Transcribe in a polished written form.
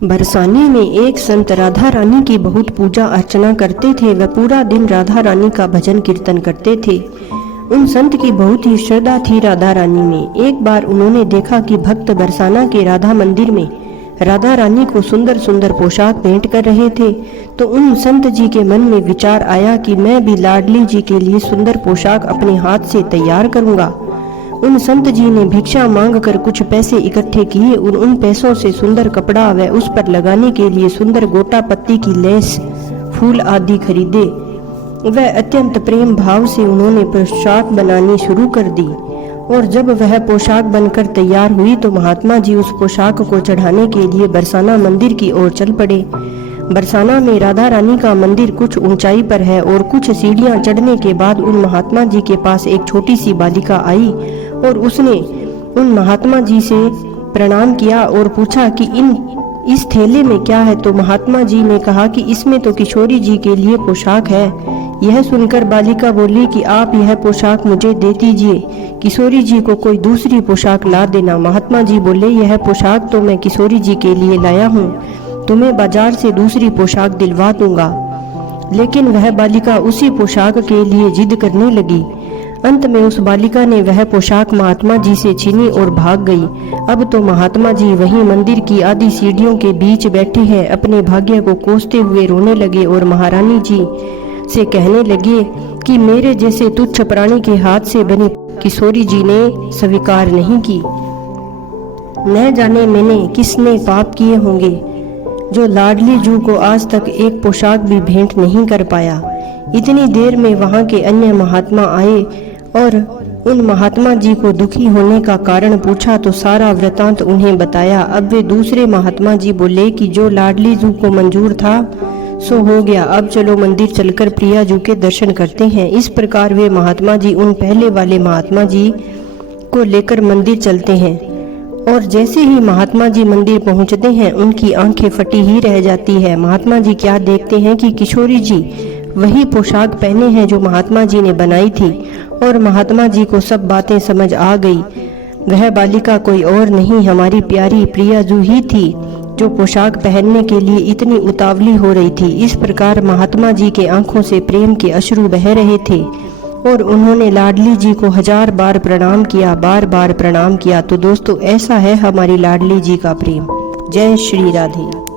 बरसाने में एक संत राधा रानी की बहुत पूजा अर्चना करते थे। वह पूरा दिन राधा रानी का भजन कीर्तन करते थे। उन संत की बहुत ही श्रद्धा थी राधा रानी में। एक बार उन्होंने देखा कि भक्त बरसाना के राधा मंदिर में राधा रानी को सुंदर सुंदर पोशाक भेंट कर रहे थे। तो उन संत जी के मन में विचार आया कि मैं भी लाडली जी के लिए सुंदर पोशाक अपने हाथ से तैयार करूंगा। उन संत जी ने भिक्षा मांगकर कुछ पैसे इकट्ठे किए और उन पैसों से सुंदर कपड़ा व उस पर लगाने के लिए सुंदर गोटा पत्ती की लेस, फूल आदि खरीदे। वह अत्यंत प्रेम भाव से उन्होंने पोशाक बनानी शुरू कर दी और जब वह पोशाक बनकर तैयार हुई तो महात्मा जी उस पोशाक को चढ़ाने के लिए बरसाना मंदिर की ओर चल पड़े। बरसाना में राधा रानी का मंदिर कुछ ऊंचाई पर है और कुछ सीढ़ियां चढ़ने के बाद उन महात्मा जी के पास एक छोटी सी बालिका आई और उसने उन महात्मा जी से प्रणाम किया और पूछा कि इस थैले में क्या है। तो महात्मा जी ने कहा कि इसमें तो किशोरी जी के लिए पोशाक है। यह सुनकर बालिका बोली कि आप यह पोशाक मुझे दे दीजिए, किशोरी जी को कोई दूसरी पोशाक ला देना। महात्मा जी बोले, यह पोशाक तो मैं किशोरी जी के लिए लाया हूँ, तुम्हें बाजार से दूसरी पोशाक दिलवा दूंगा। लेकिन वह बालिका उसी पोशाक के लिए जिद करने लगी। अंत में उस बालिका ने वह पोशाक महात्मा जी से छीनी और भाग गई। अब तो महात्मा जी वहीं मंदिर की आधी सीढ़ियों के बीच बैठे हैं, अपने भाग्य को कोसते हुए रोने लगे और महारानी जी से कहने लगे कि मेरे जैसे तुच्छ प्राणी के हाथ से बनी किशोरी जी ने स्वीकार नहीं की। न जाने मैंने किसने पाप किए होंगे जो लाडली जू को आज तक एक पोशाक भी भेंट नहीं कर पाया। इतनी देर में वहां के अन्य महात्मा आए और उन महात्मा जी को दुखी होने का कारण पूछा तो सारा वृतांत उन्हें बताया। अब वे दूसरे महात्मा जी बोले कि जो लाडली जू को मंजूर था सो हो गया, अब चलो मंदिर चलकर प्रिया जू के दर्शन करते हैं। इस प्रकार वे महात्मा जी उन पहले वाले महात्मा जी को लेकर मंदिर चलते हैं और जैसे ही महात्मा जी मंदिर पहुंचते हैं उनकी आंखें फटी ही रह जाती है। महात्मा जी क्या देखते हैं कि किशोरी जी वही पोशाक पहने हैं जो महात्मा जी ने बनाई थी और महात्मा जी को सब बातें समझ आ गई। वह बालिका कोई और नहीं, हमारी प्यारी प्रिया जू ही थी जो पोशाक पहनने के लिए इतनी उतावली हो रही थी। इस प्रकार महात्मा जी के आंखों से प्रेम के अश्रु बह रहे थे और उन्होंने लाडली जी को 1000 बार प्रणाम किया, बार बार प्रणाम किया। तो दोस्तों, ऐसा है हमारी लाडली जी का प्रेम। जय श्री राधे।